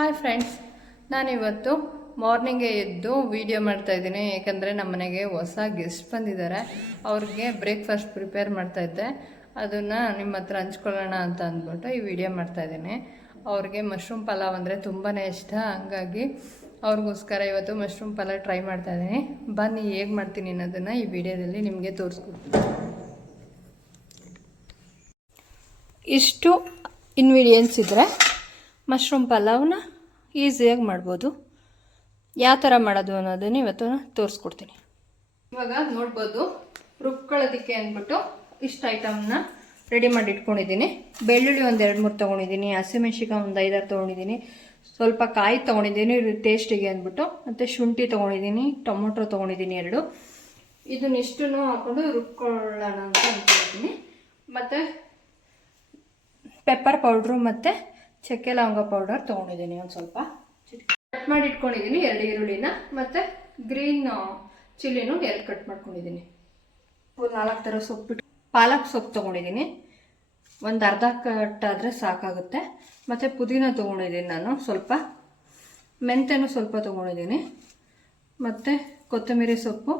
Hi friends, ನಾನಿವತ್ತು ಮಾರ್ನಿಂಗೇ ಎದ್ದು video ಮಾಡ್ತಾಯಿದ್ದೀನಿ. ಏಕೆಂದರೆ ನಮ್ಮ ಮನೆಗೆ ಹೊಸ ಗೆಸ್ಟ್ ಬಂದಿದ್ದಾರೆ. ಅವ್ರಿಗೆ ಬ್ರೇಕ್ಫಾಸ್ಟ್ ಪ್ರಿಪೇರ್ ಮಾಡ್ತಾಯಿದ್ದೆ. ಅದನ್ನು ನಿಮ್ಮ ಹತ್ರ ಹಂಚ್ಕೊಳ್ಳೋಣ ಅಂತ ಅಂದ್ಬಿಟ್ಟು ಈ ವಿಡಿಯೋ ಮಾಡ್ತಾಯಿದ್ದೀನಿ. ಅವ್ರಿಗೆ ಮಶ್ರೂಮ್ ಪಲಾವ್ ಅಂದರೆ ತುಂಬಾ ಇಷ್ಟ. ಹಂಗಾಗಿ ಅವ್ರಿಗೋಸ್ಕರ ಇವತ್ತು ಮಶ್ರೂಮ್ ಪಲಾವ್ ಟ್ರೈ ಮಾಡ್ತಾಯಿದ್ದೀನಿ. ಬನ್ನಿ ಹೇಗೆ ಮಾಡ್ತೀನಿ ಅನ್ನೋದನ್ನು ಈ ವಿಡಿಯೋದಲ್ಲಿ ನಿಮಗೆ ತೋರಿಸ್ಕೊಡ್ತೀನಿ. ಇಷ್ಟು ಇನ್ಗ್ರೀಡಿಯೆಂಟ್ಸ್ ಇದ್ದರೆ ಮಶ್ರೂಮ್ ಪಲಾವ್ನ ಈಸಿಯಾಗಿ ಮಾಡ್ಬೋದು. ಯಾವ ಥರ ಮಾಡೋದು ಅನ್ನೋದನ್ನು ಇವತ್ತು ತೋರಿಸ್ಕೊಡ್ತೀನಿ. ಇವಾಗ ನೋಡ್ಬೋದು, ರುಬ್ಕೊಳ್ಳೋದಕ್ಕೆ ಅಂದ್ಬಿಟ್ಟು ಇಷ್ಟು ಐಟಮ್ನ ರೆಡಿ ಮಾಡಿ ಇಟ್ಕೊಂಡಿದ್ದೀನಿ. ಬೆಳ್ಳುಳ್ಳಿ ಒಂದು 2-3 ತೊಗೊಂಡಿದ್ದೀನಿ. ಹಸಿಮೆಣ್ಸಿಕಾಯಿ ಒಂದು 5-6 ತೊಗೊಂಡಿದ್ದೀನಿ. ಸ್ವಲ್ಪ ಕಾಯಿ ತೊಗೊಂಡಿದ್ದೀನಿ ಟೇಸ್ಟಿಗೆ ಅಂದ್ಬಿಟ್ಟು. ಮತ್ತು ಶುಂಠಿ ತೊಗೊಂಡಿದ್ದೀನಿ. ಟೊಮೊಟೊ ತೊಗೊಂಡಿದ್ದೀನಿ 2. ಇದನ್ನಿಷ್ಟು ಹಾಕ್ಕೊಂಡು ರುಬ್ಕೊಳ್ಳೋಣ ಅಂತ ಅಂದ್ಕೊಂಡಿದ್ದೀನಿ. ಮತ್ತು ಪೆಪ್ಪರ್ ಪೌಡ್ರು ಮತ್ತು ಚಕ್ಕೆ ಲವಂಗ ಪೌಡರ್ ತೊಗೊಂಡಿದ್ದೀನಿ. ಒಂದು ಸ್ವಲ್ಪ ಕಟ್ ಮಾಡಿ ಇಟ್ಕೊಂಡಿದ್ದೀನಿ. 2 ಈರುಳ್ಳಿನ ಮತ್ತು ಗ್ರೀನ್ ಚಿಲ್ಲಿನೂ 2 ಕಟ್ ಮಾಡ್ಕೊಂಡಿದ್ದೀನಿ. ಒಂದು 4 ಥರ ಸೊಪ್ಪು ಪಾಲಕ್ ಸೊಪ್ಪು ತೊಗೊಂಡಿದ್ದೀನಿ. ಒಂದು ಅರ್ಧ ಕಟ್ಟಾದರೆ ಸಾಕಾಗುತ್ತೆ. ಮತ್ತು ಪುದೀನ ತೊಗೊಂಡಿದ್ದೀನಿ ನಾನು ಸ್ವಲ್ಪ. ಮೆಂತ್ಯನೂ ಸ್ವಲ್ಪ ತೊಗೊಂಡಿದ್ದೀನಿ. ಮತ್ತು ಕೊತ್ತಂಬರಿ ಸೊಪ್ಪು.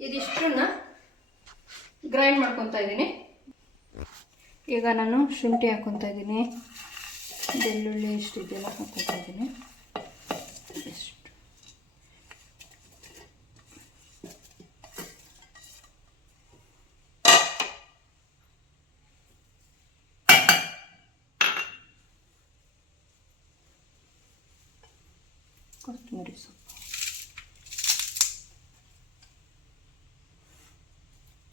ಇದಿಷ್ಟನ್ನ ಗ್ರೈಂಡ್ ಮಾಡ್ಕೊತಾ ಇದ್ದೀನಿ. ಈಗ ನಾನು ಶುಂಠಿ ಹಾಕ್ಕೊತಾ ಇದ್ದೀನಿ. ಬೆಳ್ಳುಳ್ಳಿ ಇಷ್ಟಿದೆಲ್ಲ ಹಾಕ್ಕೊತಾ ಇದ್ದೀನಿ. ಎಷ್ಟು ಕೊತ್ತಂಬರಿ ಸೊಪ್ಪು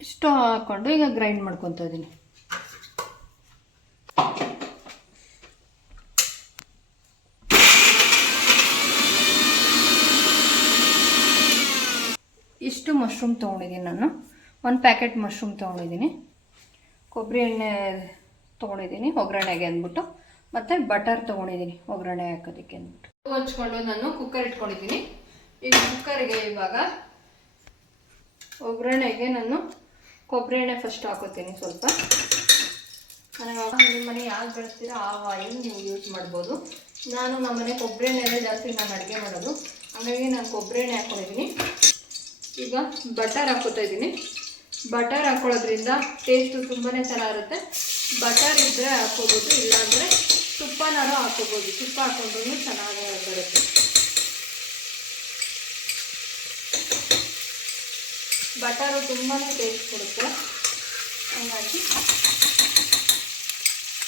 ಇಷ್ಟು ಹಾಕ್ಕೊಂಡು ಈಗ ಗ್ರೈಂಡ್ ಮಾಡ್ಕೊತಾ ಇದ್ದೀನಿ. ಇಷ್ಟು ಮಶ್ರೂಮ್ ತೊಗೊಂಡಿದ್ದೀನಿ ನಾನು. 1 ಪ್ಯಾಕೆಟ್ ಮಶ್ರೂಮ್ ತೊಗೊಂಡಿದ್ದೀನಿ. ಕೊಬ್ಬರಿ ಎಣ್ಣೆ ತೊಗೊಂಡಿದ್ದೀನಿ ಒಗ್ಗರಣೆಗೆ ಅಂದ್ಬಿಟ್ಟು. ಮತ್ತು ಬಟರ್ ತೊಗೊಂಡಿದ್ದೀನಿ ಒಗ್ಗರಣೆ ಹಾಕೋದಕ್ಕೆ ಅಂದ್ಬಿಟ್ಟು. ಹಚ್ಕೊಂಡು ನಾನು ಕುಕ್ಕರ್ ಇಟ್ಕೊಂಡಿದ್ದೀನಿ. ಈಗ ಕುಕ್ಕರ್ಗೆ ಇವಾಗ ಒಗ್ಗರಣೆಗೆ ನಾನು ಕೊಬ್ಬರಿ ಎಣ್ಣೆ ಫಸ್ಟ್ ಹಾಕೋತೀನಿ ಸ್ವಲ್ಪ. ನಿಮ್ಮ ಮನೆ ಯಾವ್ದು ಬೆಳೆಸ್ತೀರೋ ಆ ಆಯಿಲ್ ನೀವು ಯೂಸ್ ಮಾಡ್ಬೋದು. ನಾನು ನಮ್ಮನೆ ಕೊಬ್ಬರಿ ಎಣ್ಣೆನೇ ಜಾಸ್ತಿ ನಾನು ಅಡುಗೆ ಮಾಡೋದು. ಹಾಗಾಗಿ ನಾನು ಕೊಬ್ಬರಿ ಎಣ್ಣೆ ಹಾಕ್ಕೊಂಡಿದ್ದೀನಿ. ಈಗ ಬಟರ್ ಹಾಕ್ಕೊತಾ ಇದ್ದೀನಿ. ಬಟರ್ ಹಾಕ್ಕೊಳ್ಳೋದ್ರಿಂದ ಟೇಸ್ಟು ತುಂಬಾ ಚೆನ್ನಾಗಿರುತ್ತೆ. ಬಟರ್ ಇದ್ದರೆ ಹಾಕ್ಕೋಬೋದು, ಇಲ್ಲಾಂದರೆ ತುಪ್ಪನಾರು ಹಾಕ್ಕೋಬೋದು. ತುಪ್ಪ ಹಾಕ್ಕೊಂಡ್ರೂ ಚೆನ್ನಾಗಿ ಬರುತ್ತೆ. ಬಟರು ತುಂಬಾ ಟೇಸ್ಟ್ ಕೊಡುತ್ತೆ. ಹಾಗಾಗಿ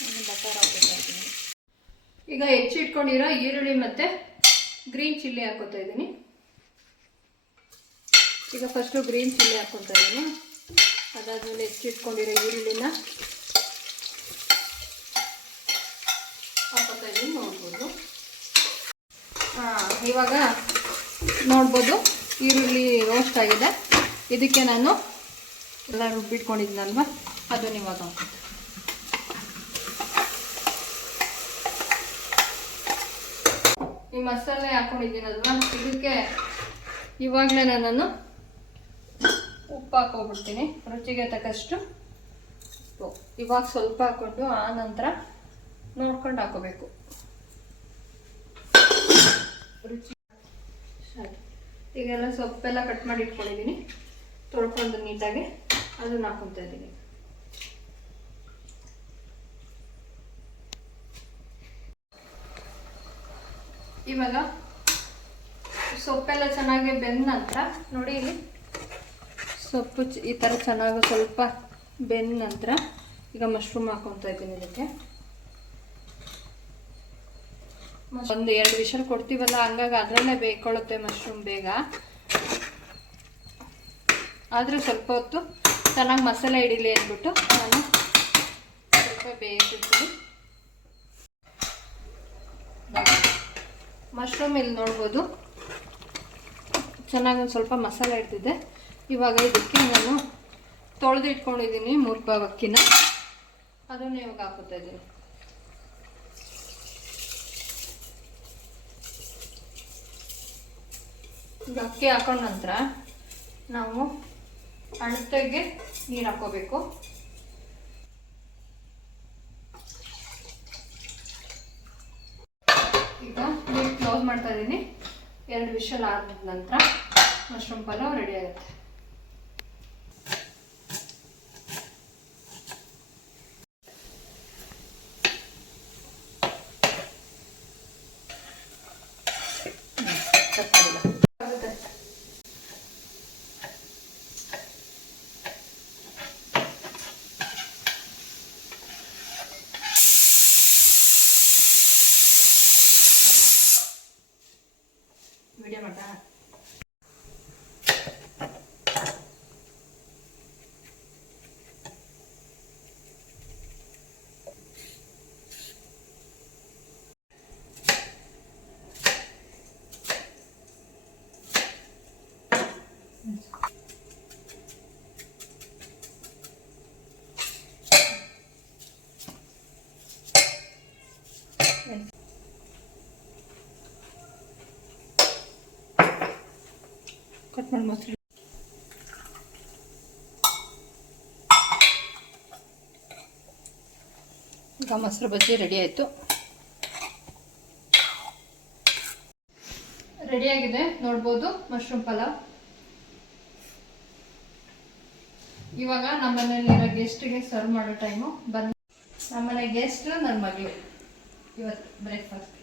ನಾನು ಬಟರ್ ಹಾಕ್ಕೊತಾ ಇದ್ದೀನಿ. ಈಗ ಹೆಚ್ಚಿಟ್ಕೊಂಡಿರೋ ಈರುಳ್ಳಿ ಮತ್ತು ಗ್ರೀನ್ ಚಿಲ್ಲಿ ಹಾಕ್ಕೊತಾ ಇದ್ದೀನಿ. ಈಗ ಫಸ್ಟು ಗ್ರೀನ್ ಚಿಲ್ಲಿ ಹಾಕ್ಕೊತಾ ಇದ್ದೀನಿ. ಅದಾದಮೇಲೆ ಹೆಚ್ಚಿಟ್ಕೊಂಡಿರೋ ಈರುಳ್ಳಿನ ಹಾಕ್ಕೊತಾ ಇದ್ದೀನಿ. ನೋಡ್ಬೋದು, ಇವಾಗ ನೋಡ್ಬೋದು ಈರುಳ್ಳಿ ರೋಸ್ಟ್ ಆಗಿದೆ. ಇದಕ್ಕೆ ನಾನು ಎಲ್ಲ ರುಬ್ಬಿಟ್ಕೊಂಡಿದ್ದೀನಲ್ವ ಅದನ್ನು ಇವಾಗ ಹಾಕ್ತೀನಿ. ಈ ಮಸಾಲೆ ಹಾಕ್ಕೊಂಡಿದ್ದೀನಲ್ವ ಇದಕ್ಕೆ ಇವಾಗಲೇ ನಾನು ಉಪ್ಪು ಹಾಕ್ಕೊಬಿಡ್ತೀನಿ. ರುಚಿಗೆ ತಕ್ಕಷ್ಟು ಉಪ್ಪು ಇವಾಗ ಸ್ವಲ್ಪ ಹಾಕ್ಕೊಂಡು ಆ ನಂತರ ನೋಡ್ಕೊಂಡು ಹಾಕೋಬೇಕು. ರುಚಿ ಈಗೆಲ್ಲ ಸೊಪ್ಪೆಲ್ಲ ಕಟ್ ಮಾಡಿ ಇಟ್ಕೊಂಡಿದ್ದೀನಿ. ತೊಳ್ಕೊಂಡು ನೀಟಾಗಿ ಅದನ್ನು ಹಾಕ್ಕೊತಾ ಇದ್ದೀನಿ. ಇವಾಗ ಸೊಪ್ಪೆಲ್ಲ ಚೆನ್ನಾಗಿ ಬೆಂದ ನಂತರ ನೋಡಿ, ಇಲ್ಲಿ ಸೊಪ್ಪು ಈ ಥರ ಚೆನ್ನಾಗಿ ಸ್ವಲ್ಪ ಬೆಂದ ನಂತರ ಈಗ ಮಶ್ರೂಮ್ ಹಾಕ್ಕೊತಾ ಇದ್ದೀನಿ. ಇದಕ್ಕೆ ಒಂದು 2 ವಿಷಲ್ ಕೊಡ್ತೀವಲ್ಲ, ಹಂಗಾಗಿ ಅದರಲ್ಲೇ ಬೇಯ್ಕೊಳ್ಳುತ್ತೆ ಮಶ್ರೂಮ್ ಬೇಗ. ಆದರೆ ಸ್ವಲ್ಪ ಹೊತ್ತು ಚೆನ್ನಾಗಿ ಮಸಾಲೆ ಹಿಡೀಲಿ ಅಂದ್ಬಿಟ್ಟು ನಾನು ಸ್ವಲ್ಪ ಬೇಯಿಸಿರ್ತೀನಿ. ಮಶ್ರೂಮ್ ಇಲ್ಲಿ ನೋಡ್ಬೋದು ಚೆನ್ನಾಗಿ ಒಂದು ಸ್ವಲ್ಪ ಮಸಾಲೆ ಹಿಡ್ದಿದೆ. ಇವಾಗ ಇದಕ್ಕೆ ನಾನು ತೊಳೆದು ಇಟ್ಕೊಂಡಿದ್ದೀನಿ 3 ಪಾವ್ ಅಕ್ಕಿನ. ಅದನ್ನು ಇವಾಗ ಹಾಕ್ಕೊತಾ ಇದ್ದೀನಿ. ಈಗ ಅಕ್ಕಿ ಹಾಕೊಂಡ ನಂತರ ನಾವು ಅಳತೆಗೆ ನೀರು ಹಾಕ್ಕೋಬೇಕು. ಮಾಡ್ತಾ ಇದ್ದೀನಿ. 2 ವಿಷಲ್ ಆದ ನಂತರ ಮಶ್ರೂಮ್ ಪಲಾವ್ ರೆಡಿ ಆಗುತ್ತೆ. ವಿಡಿಯೋ ಮಾಡ್ತಾ ಕಟ್ ಮಾಡಿ ಮೊಸರು. ಈಗ ಮೊಸರು ಬಜ್ಜಿ ರೆಡಿ ಆಯಿತು. ರೆಡಿಯಾಗಿದೆ ನೋಡ್ಬೋದು ಮಶ್ರೂಮ್ ಪಲಾವ್. ಇವಾಗ ನಮ್ಮ ಮನೆಯಲ್ಲಿರೋ ಗೆಸ್ಟ್ಗೆ ಸರ್ವ್ ಮಾಡೋ ಟೈಮು ಬಂದು. ನಮ್ಮನೆ ಗೆಸ್ಟ್ ನನ್ನ ಮಗಳು ಇವತ್ತು ಬ್ರೇಕ್ಫಾಸ್ಟ್.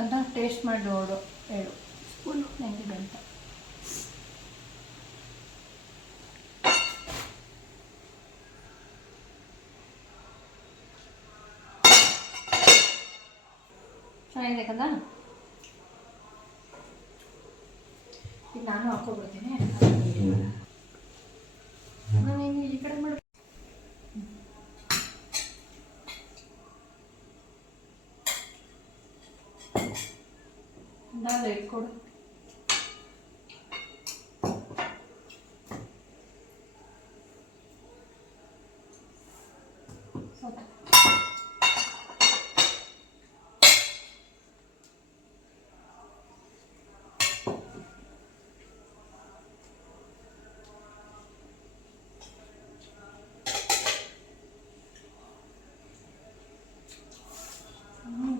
ಅಂತ ಟೇಸ್ಟ್ ಮಾಡಿ ನೋಡು, ಹೇಳು ಸ್ಪೂನು ಹೆಂಗಿದೆ ಅಂತ. ಚೆನ್ನಾಗಿದೆ ಕದ. ಈಗ ನಾನು ಹಾಕೋಬಿಡ್ತೀನಿ. ನಾನು ಈ ಕಡೆ ಮಾಡಿ ದಾಲ್ ಇಟ್ಕೊಡು.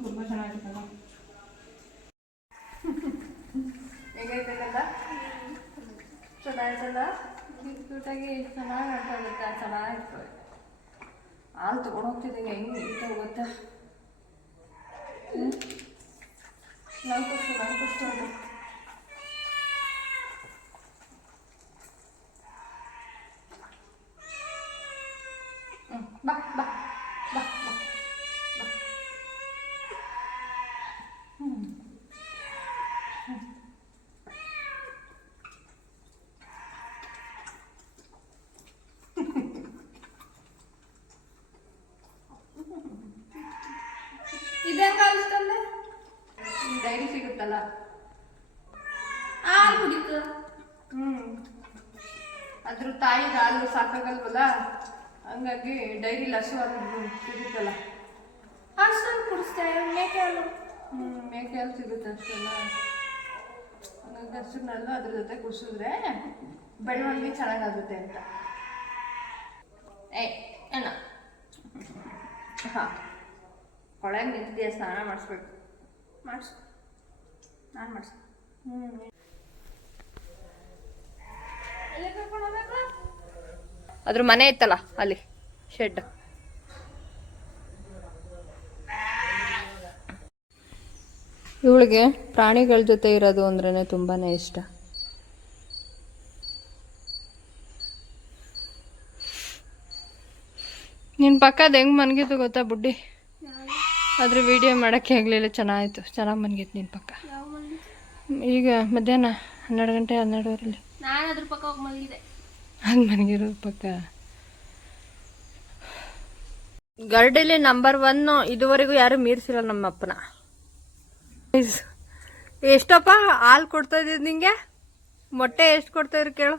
ತುಂಬ ಚೆನ್ನಾಗಿರ್ತಲ್ಲ. ಹೇಗೈತಲ್ಲ, ಚೆನ್ನಾಗಿರ್ತಲ್ಲ. ಕ್ಯೂಟಾಗಿ ಚೆನ್ನಾಗಿ ಆಟ ಆಗುತ್ತೆ. ಚೆನ್ನಾಗಿರ್ತದೆ. ಹಾಲು ತೊಗೊಂಡೋಗ್ತಿದ್ದಂಗೆ ಹೆಂಗೆ ಈಟ ಹೋಗುತ್ತೆ. ನಾನು ಖುಷಿ ಅದು. ಬಾ ಬಾ ಬಾ ಬಾ. ಇದಂಗ ಅನ್ಸ್ತಲ್ಲ. ಡೈರಿ ಸಿಗುತ್ತಲ್ಲ, ಹಾಲು ಕುಡಿತು. ಅದ್ರ ತಾಯಿಗೆ ಹಾಲು ಸಾಕಾಗಲ್ವಲ್ಲ, ಹಂಗಾಗಿ ಡೈರಿ ಹಸು ಹಾಲು ಸಿಗುತ್ತಲ್ಲ, ಅಷ್ಟೊಂದು ಕುಡಿಸ್ತಾರೆ. ಮೇಕೆ ಹಾಲು ಮೇಕೆ ಹಾಲು ಸಿಗುತ್ತೆ ಅಷ್ಟೆಲ್ಲ. ಹಂಗಾಗಿ ಹಸುನಲ್ಲೂ ಅದ್ರ ಜೊತೆ ಕುಡಿಸಿದ್ರೆ ಬೆಳವಣಿಗೆ ಚೆನ್ನಾಗಾಗುತ್ತೆ ಅಂತ. ಅಣ್ಣ ಹಾಂ, ಕೊಳೆಗೆ ನಿಂತಿದೆಯಾ? ಸ್ನಾನ ಮಾಡಿಸ್ಬೇಕು. ಮಾಡಿಸು, ನಾನು ಮಾಡಿಸು. ಅದ್ರ ಮನೆ ಇತ್ತಲ್ಲ ಅಲ್ಲಿ ಶೆಡ್. ಇವಳಿಗೆ ಪ್ರಾಣಿಗಳ ಜೊತೆ ಇರೋದು ಅಂದ್ರೇ ತುಂಬಾ ಇಷ್ಟ. ನಿನ್ನ ಪಕ್ಕದ ಹೆಂಗೆ ಮನ್ಗಿತ್ತು ಗೊತ್ತಾ ಬುಡ್ಡಿ? ಅದ್ರ ವಿಡಿಯೋ ಮಾಡೋಕ್ಕೆ ಆಗಲಿಲ್ಲ. ಚೆನ್ನಾಗಿತ್ತು, ಚೆನ್ನಾಗಿ ಮನ್ಗಿತ್ತು ನಿನ್ನ ಪಕ್ಕ. ಈಗ ಮಧ್ಯಾಹ್ನ 12 ಗಂಟೆ 12:30 ನಾನು ಅದ್ರ ಪಕ್ಕ ಹೋಗಿ ಮಲಗಿದೆ. ಅದು ಮನಗಿರೋದು ಪಕ್ಕ. ಗರ್ಡಲ್ಲಿ ನಂಬರ್ 1 ಇದುವರೆಗೂ ಯಾರು ಮೀರಿಸಿಲ್ಲ ನಮ್ಮಪ್ಪನ. ಎಷ್ಟಪ್ಪ ಹಾಲು ಕೊಡ್ತಾ ಇದ್ದಿದ್ದು ನಿಂಗೆ? ಮೊಟ್ಟೆ ಎಷ್ಟು ಕೊಡ್ತಾ ಇದ್ರು ಕೇಳು?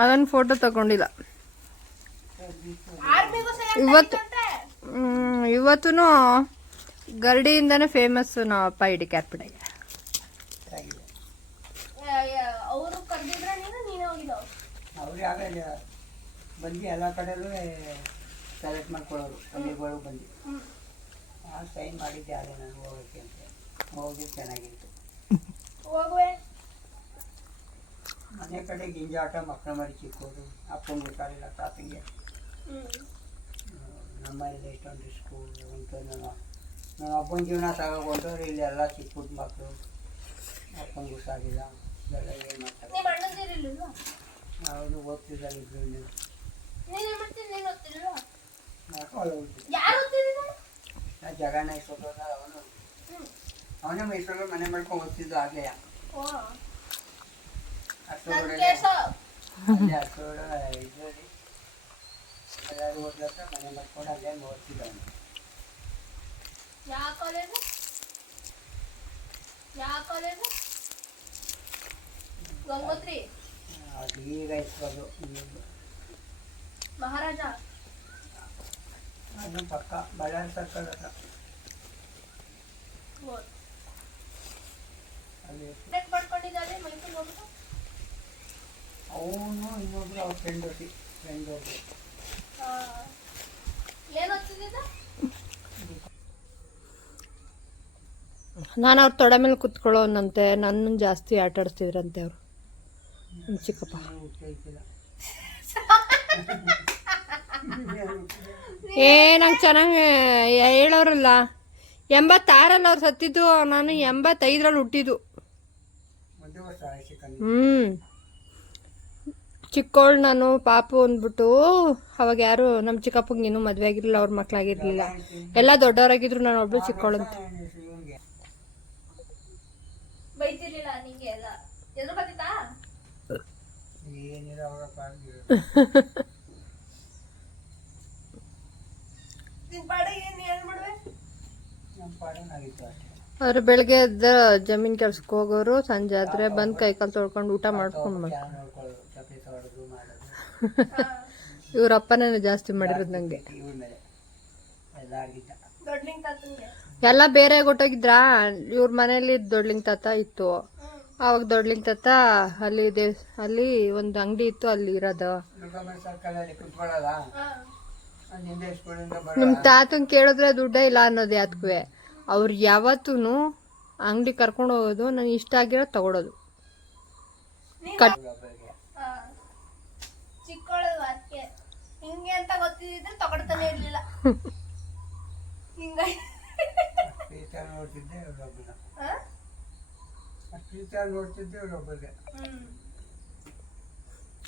ಅದನ್ನ ಫೋಟೋ ತಗೊಂಡಿಲ್ಲ ಇವತ್ತು ಗರಡಿಯಿಂದಾನೆ ಫೇಮಸ್ ನಾವಪ್ಪ ಇಡೀ ಕ್ಯಾಪಿಟಲ್. ಬಂದು ಎಲ್ಲ ಕಡೆಯಲ್ಲೂ ಸೆಲೆಕ್ಟ್ ಮಾಡ್ಕೊಳ್ಳೋರು ಹಳ್ಳಿಗಳು ಬಂದು ಸೈನ್ ಮಾಡಿದ್ದೆ ಅದೇ ನಾನು ಹೋಗೋಕ್ಕೆ ಅಂತ ಹೋಗಿ ಚೆನ್ನಾಗಿತ್ತು. ಮನೆ ಕಡೆ ಗಿಂಜಾಟ ಮಕ್ಕಳ ಮರಿ ಚಿಕ್ಕೋದು ಅಪ್ಪಂಗೆ ಗೊತ್ತಾಗಿಲ್ಲ ತಾತಂಗೆ ನಮ್ಮಲ್ಲಿ ಎಷ್ಟೊಂದು ರಿಸ್ಕು ಅಂತ ನನ್ನ ಅಪ್ಪನ ಜೀವನ ತಗೊಂಡ್ರೆ ಇಲ್ಲಿ ಎಲ್ಲ ಚಿಕ್ಕ ಪುಟ್ಟ ಮಕ್ಕಳು ಅಪ್ಪಂಗೆ ಹುಷಾರಿಲ್ಲ ಇದೆಲ್ಲ ಏನು ಮಾಡ್ತಾರೆ. ಅವರು ಓದ್ತಿದ್ದಾರೆ ಇಬ್ಬರು ಜಗನ ಇಸ್ಕೊಂಡ ಅವನೇ ಮೈಸೂರಲ್ಲಿ ಮನೆ ಮಾಡ್ಕೊಂಡು ಓದ್ತಿದ್ದು ಆಗಲೇ ಇದರಲ್ಲಿ ಎಲ್ಲರೂ ಓದ್ಲಕ್ಕ ಮನೆ ಮಾಡ್ಕೊಂಡು ಅಲ್ಲೇ ಓದ್ತಿದ್ದ ಅವನು. ಅದು ಈಗ ಇಸ್ಬೋದು ಮಹಾರಾಜ ಅದು ಪಕ್ಕ ಬಳ್ಳಾರಿ ಸರ್ಕಲ್ ಹತ್ರ ಅಲ್ಲಿ ಅವನು ಇನ್ನೊಬ್ರು ಅವ್ರ ಫ್ರೆಂಡ್ ಒಬ್ಬರು ನಾನು ಅವ್ರ ತೊಡೆ ಮೇಲೆ ಕುತ್ಕೊಳ್ಳೋನಂತೆ ನನ್ನನ್ನು ಜಾಸ್ತಿ ಆಟ ಆಡಿಸ್ತಿದ್ರಂತೆ ಅವರು ಚಿಕ್ಕಪ್ಪ. ನಂಗೆ ಚೆನ್ನಾಗಿ ಹೇಳೋರಲ್ಲ. 86ರಲ್ಲಿ ಅವ್ರು ಸತ್ತಿದ್ದು, ನಾನು 85ರಲ್ಲಿ ಹುಟ್ಟಿದ್ದು. ಚಿಕ್ಕವಳು ನಾನು ಪಾಪು ಅಂದ್ಬಿಟ್ಟು ಅವಾಗ ಯಾರು ನಮ್ಮ ಚಿಕ್ಕಪ್ಪಂಗೆ ಇನ್ನೂ ಮದುವೆ ಆಗಿರಲಿಲ್ಲ, ಅವ್ರ ಮಕ್ಕಳಾಗಿರ್ಲಿಲ್ಲ, ಎಲ್ಲ ದೊಡ್ಡವರಾಗಿದ್ರು, ನಾನು ಒಬ್ಳು ಚಿಕ್ಕವಳು ಅಂತ. ಅವ್ರು ಬೆಳಗ್ಗೆ ಎದ್ದ ಜಮೀನ್ ಕೆಲ್ಸಕ್ಕೆ ಹೋಗೋರು, ಸಂಜೆ ಆದ್ರೆ ಬಂದು ಕೈಕಾಲು ತೊಳ್ಕೊಂಡು ಊಟ ಮಾಡ್ಕೊಂಡು ಇವ್ರ ಅಪ್ಪನೇ ಜಾಸ್ತಿ ಮಾಡಿರೋದು ನಂಗೆ. ಎಲ್ಲ ಬೇರೆ ಗೊತ್ತಾಗಿದ್ರ. ಇವ್ರ ಮನೇಲಿ ದೊಡ್ಲಿಂಗ್ ತಾತ ಇತ್ತು. ಅವಾಗ ದೊಡ್ಲಿಂಗ್ ತಾತ ಅಲ್ಲಿ ಒಂದು ಅಂಗಡಿ ಇತ್ತು, ಅಲ್ಲಿ ಇರೋದು. ನಿಮ್ ತಾತನ್ ಕೇಳಿದ್ರೆ ದುಡ್ಡೇ ಇಲ್ಲ ಅನ್ನೋದು ಯಾತ್ಕೂ. ಅವ್ರು ಯಾವತ್ತೂ ಅಂಗಡಿ ಕರ್ಕೊಂಡು ಹೋಗೋದು, ನನಗೆ ಇಷ್ಟ ಆಗಿರೋ ತಗೊಳೋದು.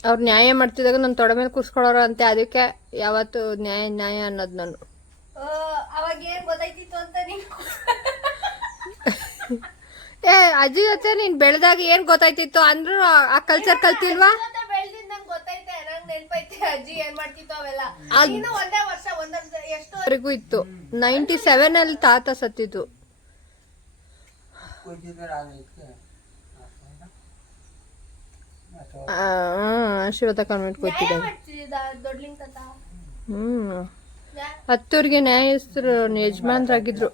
ಅವ್ರು ನ್ಯಾಯ ಮಾಡ್ತಿದ್ದಾಗ ನನ್ನ ತೊಡೆ ಮೇಲೆ ಕೂರ್ಸ್ಕೊಳ್ಳೋರು ಅಂತೆ. ಅದಕ್ಕೆ ಯಾವತ್ತು ನ್ಯಾಯ ಅನ್ನೋದು ನಾನು. ಅಜ್ಜಿ ಜೊತೆ ನೀನ್ ಬೆಳೆದಾಗ ಏನ್ ಗೊತ್ತಾಯ್ತಿತ್ತು ಅಂದ್ರು ಆ ಕಲ್ಚರ್ ಕಲ್ತಿಲ್ವಾ? ಇತ್ತು. 97 ತಾತ ಸತ್ತಿದ್ದು. ಆಶೀರ್ವಾದ ಕಾನ್ವೆಂಟ್ ಗೊತ್ತಿದ್ದಾರೆ. ಹತ್ತೂರಿಗೆ ನ್ಯಾಯಸ್ಥರು ಯಜಮಾನ್ರಾಗಿದ್ರು.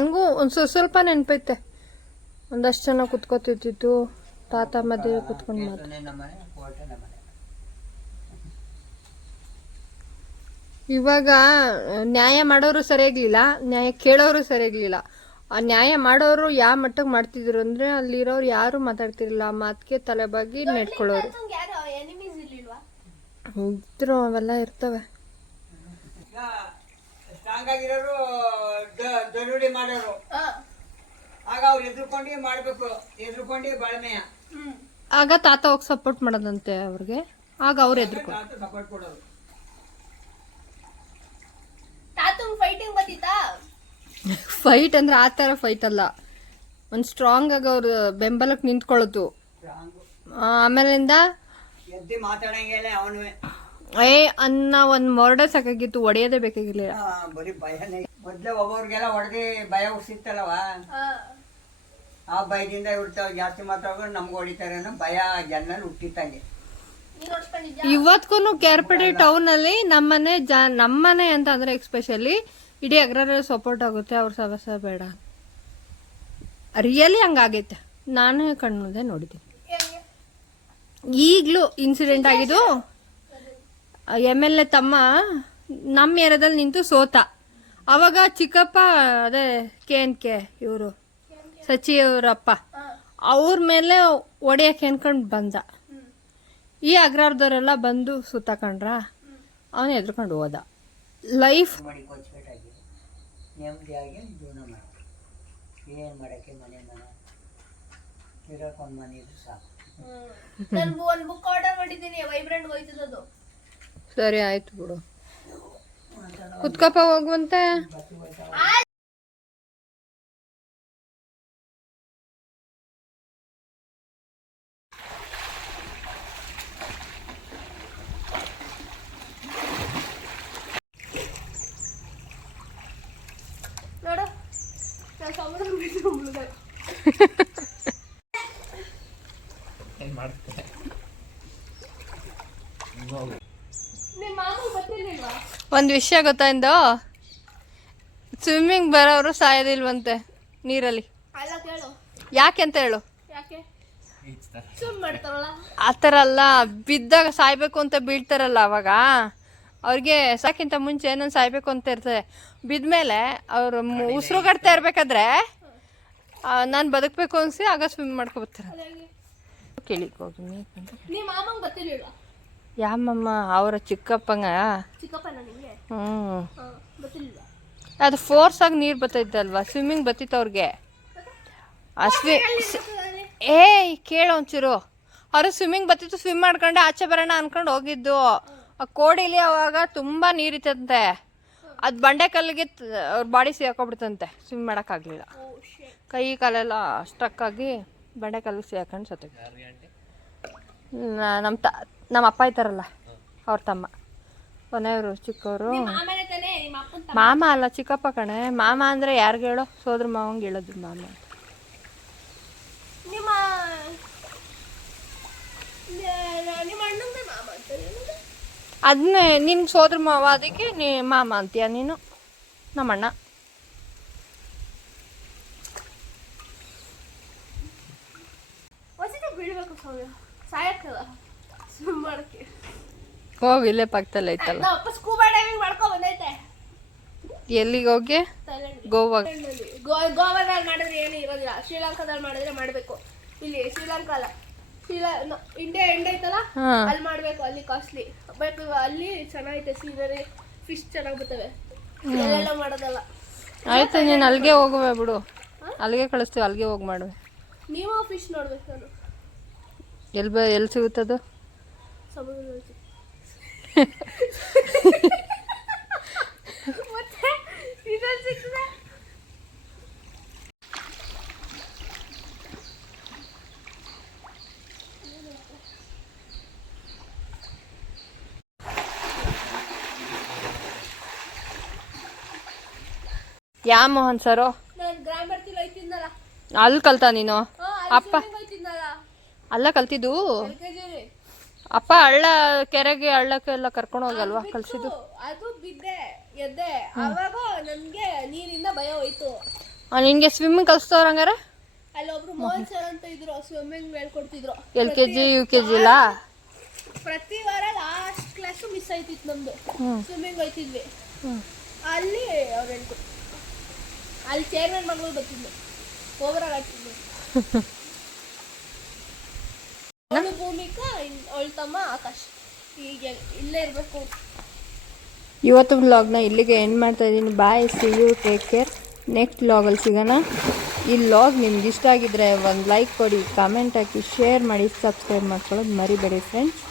ನಂಗೂ ಒಂದ್ ಸ್ವಲ್ಪ ನೆನ್ಪೈತೆ. ಒಂದಷ್ಟು ಜನ ಕುತ್ಕೋತಿತ್ತು, ತಾತ ಮಧ್ಯೆ ಕುತ್ಕೊಂಡು ಇವಾಗ ನ್ಯಾಯ ಮಾಡೋರು ಸರಿಯಾಗ್ಲಿಲ್ಲ, ನ್ಯಾಯ ಕೇಳೋರು ಸರಿಯಾಗ್ಲಿಲ್ಲ. ಆ ನ್ಯಾಯ ಮಾಡೋರು ಯಾವ ಮಟ್ಟಕ್ಕೆ ಮಾಡ್ತಿದ್ರು ಅಂದ್ರೆ ಅಲ್ಲಿರೋರು ಯಾರು ಮಾತಾಡ್ತಿರ್ಲಿಲ್ಲ, ಮಾತಿಗೆ ತಲೆಬಾಗಿ ನೆಟ್ಕೊಳ್ಳೋರು ಇದ್ರು. ಅವೆಲ್ಲ ಇರ್ತವೆ. ಆಗ ತಾತ ಹೋಗಿ ಸಪೋರ್ಟ್ ಮಾಡೋದಂತೆ ಅವ್ರಿಗೆ. ಆಗ ಅವ್ರು ಎದ್ರುಕೊಂಡು ಫೈಟ್ ಅಂದ್ರೆ ಆ ಥರ ಫೈಟ್ ಅಲ್ಲ, ಒಂದು ಸ್ಟ್ರಾಂಗ್ ಆಗಿ ಅವ್ರು ಬೆಂಬಲಕ್ಕೆ ನಿಂತ್ಕೊಳ್ಳೋದು. ಆಮೇಲಿಂದ ಎದ್ದಿ ಮಾತಾಡಂಗೆಲ್ಲ ಅವನು ಅನ್ನ ಒಂದು ಮೊರಡೆ ಸಾಕಾಗಿತ್ತು, ಹೊಡೆಯೋದೇ ಬೇಕಾಗಿರ್ಲಿಲ್ಲ. ಬರೀ ಭಯನೇ. ಮೊದ್ಲು ಒಬ್ಬೊಬ್ರಿಗೆಲ್ಲ ಹೊಡೆದಿ ಭಯ ಹುಡ್ಸಿತ್ತಲ್ಲವ, ಆ ಭಯದಿಂದ ಇರ್ತಾವ. ಜಾಸ್ತಿ ಮಾತಾಡೋದು ನಮ್ಗೆ ಹೊಡಿತಾರೆ ಅನ್ನೋ ಭಯ ಜನ ಹುಟ್ಟಿತ್ತಂಗೆ. ಇವತ್ಗೂ ಕೇರ್ಪೇಟೆ ಟೌನ್ ಅಲ್ಲಿ ನಮ್ಮನೆ ಅಂತ ಅಂದ್ರೆ ಎಕ್ಸ್ಪೆಷಲಿ ಇಡೀ ಅಗ್ರಹಾರ ಸಪೋರ್ಟ್ ಆಗುತ್ತೆ. ಅವ್ರ ಸವಸ ಬೇಡ, ರಿಯಲಿ ಹಂಗಾಗೈತೆ. ನಾನೇ ಕಣ್ಮುಂದೆ ನೋಡಿದ್ದೀನಿ. ಈಗಲೂ ಇನ್ಸಿಡೆಂಟ್ ಆಗಿದ್ದು, MLA ತಮ್ಮ ನಮ್ಮ ಏರಿಯಾದಲ್ಲಿ ನಿಂತು ಸೋತ. ಅವಾಗ ಚಿಕ್ಕಪ್ಪ, ಅದೇ KNK ಇವರು ಸಚಿವರಪ್ಪ, ಅವ್ರ ಮೇಲೆ ಹೊಡೆಯಕ್ಕೆ ಅನ್ಕೊಂಡು ಬಂದ. ಈ ಅಗ್ರಹಾರದವರೆಲ್ಲ ಬಂದು ಸುತ್ತಾಕೊಂಡ್ರ, ಅವನು ಎದ್ರುಕೊಂಡು ಹೋದ. ಲೈಫ್ ನೆಮ್ಮದಿಯಾಗಿ ಜೀವನ ಮಾಡಿ ಏನು ಮಾಡೋಕ್ಕೆ ಮನೆ ಇರೋಕೆ ಒಂದು ಮನೆ ಇದ್ರೆ ಸಾಕು. ನಾನು ಒಂದು ಬುಕ್ ಆರ್ಡರ್ ಮಾಡಿದ್ದೀನಿ, ವೈಬ್ರೆಂಟ್ ಹೋಯ್ತದದು. ಸರಿ ಆಯ್ತು ಬಿಡು, ಕುತ್ಕಪ್ಪ ಹೋಗುವಂತೆ. ನೋಡು, ನಾನು ಸಮುದ್ರ ಒಂದು ವಿಷಯ ಗೊತ್ತಾಯ್ತು, ಸ್ವಿಮ್ಮಿಂಗ್ ಬರೋರು ಸಾಯೋದಿಲ್ವಂತೆ ನೀರಲ್ಲಿ. ಅಲ್ಲ ಕೇಳು, ಯಾಕೆ ಅಂತ ಹೇಳು. ಯಾಕೆ ಸ್ವಿಮ್ ಮಾಡ್ತಾರಲ್ಲ ಆ ಥರ ಅಲ್ಲ, ಬಿದ್ದಾಗ ಸಾಯ್ಬೇಕು ಅಂತ ಬೀಳ್ತಾರಲ್ಲ, ಅವಾಗ ಅವ್ರಿಗೆ ಸಾಕಿಂತ ಮುಂಚೆ ಏನೋ ಸಾಯ್ಬೇಕು ಅಂತ ಇರ್ತದೆ. ಬಿದ್ಮೇಲೆ ಅವರು ಉಸಿರುಗಡ್ತಾ ಇರ್ಬೇಕಾದ್ರೆ ನಾನು ಬದುಕಬೇಕು ಅನ್ಸಿ ಆಗ ಸ್ವಿಮ್ ಮಾಡ್ಕೊಬರ್ತಾರೆ. ಕೇಳಿಕ್ ಹೋಗಿ ನಿಮ್ಮ ಮಾಮಂಗೆ ಗೊತ್ತಿರಲಿಲ್ಲ. ಯಾಮಮ್ಮ ಅವರ ಚಿಕ್ಕಪ್ಪಂಗ. ಚಿಕ್ಕಪ್ಪನ ನಿಮಗೆ ಗೊತ್ತಿರಲಿಲ್ಲ. ಅದು ಫೋರ್ಸ್ ಆಗಿ ನೀರು ಬರ್ತೈತಲ್ವಾ, ಸ್ವಿಮ್ಮಿಂಗ್ ಬತ್ತಿತ್ತು ಅವ್ರಿಗೆ. ಕೇಳು ಒಂಚೂರು, ಅವರು ಸ್ವಿಮ್ಮಿಂಗ್ ಬತ್ತಿತ್ತು, ಸ್ವಿಮ್ ಮಾಡ್ಕೊಂಡು ಆಚೆ ಬರೋಣ ಅನ್ಕೊಂಡು ಹೋಗಿದ್ದು. ಆ ಕೋಡಿಲಿ ಅವಾಗ ತುಂಬ ನೀರಿತ್ತಂತೆ, ಅದು ಬಂಡೆ ಕಲ್ಲಿಗೆ ಅವ್ರ ಬಾಡಿ ಸಿಗಾಕೊಂಡ್ಬಿಡ್ತಂತೆ. ಸ್ವಿಮ್ ಮಾಡೋಕ್ಕಾಗಲಿಲ್ಲ, ಕೈ ಕಾಲೆಲ್ಲ ಸ್ಟಕ್ಕಾಗಿ ಬಂಡೆ ಕಲ್ಲಿಗೆ ಸಿಗಾಕೊಂಡು ಸತ್ತ. ನಮ್ಮ ಅಪ್ಪ ಇದ್ದಾರಲ್ಲ, ಅವ್ರ ತಮ್ಮ, ಕೊನೆಯವರು ಚಿಕ್ಕವರು. ಮಾಮ ಅಲ್ಲ, ಚಿಕ್ಕಪ್ಪ ಕಣೆ. ಮಾಮ ಅಂದರೆ ಯಾರಿಗೆ ಹೇಳೋ, ಸೋದ್ರ ಮಾವಂಗೆ ಹೇಳೋದು ಮಾಮ. ಅದನ್ನೇ ನಿನ್ನ ಸೋದ್ರ ಮಾವ, ಅದಕ್ಕೆ ಮಾಮ ಅಂತೀಯ ನೀನು. ನಮ್ಮಣ್ಣ ಹೋಗಿ ಇಲ್ಲೇ ಪಕ್ಕದಲ್ಲೇ ಐತಲ್ಲ. ಎಲ್ಲಿಗೆ ಹೋಗಿ? ಗೋವಾದಲ್ಲಿ ಮಾಡಿದ್ರೆ ಏನು ಇರೋದಿಲ್ಲ, ಶ್ರೀಲಂಕಾದಲ್ಲಿ ಮಾಡಿದ್ರೆ ಮಾಡಬೇಕು. ಇಲ್ಲಿ ಶ್ರೀಲಂಕಾ ಅಲ್ಲ, ಇಂಡಿಯಾ ಎಂಡ್ ಐತಲ್ಲ, ಅಲ್ಲಿ ಮಾಡಬೇಕು. ಅಲ್ಲಿ ಕಾಸ್ಟ್ಲಿ ಬೇಕು, ಅಲ್ಲಿ ಚೆನ್ನಾಗೈತೆ ಸೀನರಿ, ಫಿಶ್ ಚೆನ್ನಾಗಿ ಬರ್ತವೆ. ಎಲ್ಲ ಮಾಡೋದಲ್ಲ. ಆಯ್ತು, ನೀನು ಅಲ್ಲಿಗೆ ಹೋಗುವೆ ಬಿಡು, ಅಲ್ಲಿಗೆ ಕಳಿಸ್ತೀವಿ, ಅಲ್ಲಿಗೆ ಹೋಗಿ ಮಾಡುವೆ. ನೀವು ಫಿಶ್ ನೋಡ್ಬೇಕು. ನಾನು ಎಲ್ಲಿ ಸಿಗುತ್ತದು? ಸಮುದ್ರದಲ್ಲಿ. ಯಾ ಮೋಹನ್ ಸರು? ಅಲ್ಲಿ ಕಲ್ತ ನೀನು? ಅಪ್ಪ ಅಲ್ಲ ಕಲ್ತಿದ್ದು? ಅಪ್ಪ ಹಳ್ಳ ಕೆರೆಗೆ ಹಳ್ಳಕ್ಕೆಲ್ಲ ಕರ್ಕೊಂಡು ಹೋಗಲ್ವಾ ಕಲ್ಸಿದ್ದು? ಅದು ಬಿದ್ದೆ ಎದ್ದೆ, ಅವಾಗ ನನ್ಗೆ ನೀರಿಂದ ಭಯ ಹೋಯ್ತು. ನಿನ್ಗೆ ಸ್ವಿಮ್ಮಿಂಗ್ ಕಲ್ಸ್ತವ್ರ ಹಂಗಾರೆ? ಅಲ್ಲಿ ಒಬ್ರು ಮೋಹನ್ ಸರ್ ಅಂತ ಇದ್ರು, ಸ್ವಿಮ್ಮಿಂಗ್ ಹೇಳ್ಕೊಡ್ತಿದ್ರು. LKG UKG ಇಲ್ಲ? ಪ್ರತಿ ವಾರ ಲಾಸ್ಟ್ ಕ್ಲಾಸ್ ಮಿಸ್ ಆಯ್ತಿತ್ತು ನಮ್ದು. ಸ್ವಿಮ್ಮಿಂಗ್ ಹೋಯ್ತಿದ್ವಿ, ಅಲ್ಲಿ ಅವ್ರು ಹೇಳ್ಕೊಡ್ತಿದ್ರು. ಅಲ್ಲಿ ಚೇರ್ಮನ್ ಮಗಳು ಬರ್ತಿದ್ಲು, ಓವರಾಗಿ ಆಗ್ತಿದ್ಲು. ಅವಳು ಭೂಮಿಕಾ, ಅವಳ ತಮ್ಮ ಆಕಾಶ್. ಈಗ ಇಲ್ಲೇ ಇರಬೇಕು. ಇವತ್ತು ವ್ಲಾಗ್ನ ಇಲ್ಲಿಗೆ ಎಂಡ್ ಮಾಡ್ತಾ ಇದ್ದೀನಿ. Bye, see you, take care. Next ವ್ಲಾಗಲ್ಲಿ ಸಿಗೋಣ. ಈ ವ್ಲಾಗ್ ನಿಮ್ಗೆ ಇಷ್ಟ ಆಗಿದ್ರೆ ಒಂದು ಲೈಕ್ ಕೊಡಿ, ಕಮೆಂಟ್ ಹಾಕಿ, ಶೇರ್ ಮಾಡಿ, ಸಬ್ಸ್ಕ್ರೈಬ್ ಮಾಡ್ಕೊಳ್ಳೋದು ಮರಿಬೇಡಿ ಫ್ರೆಂಡ್ಸ್.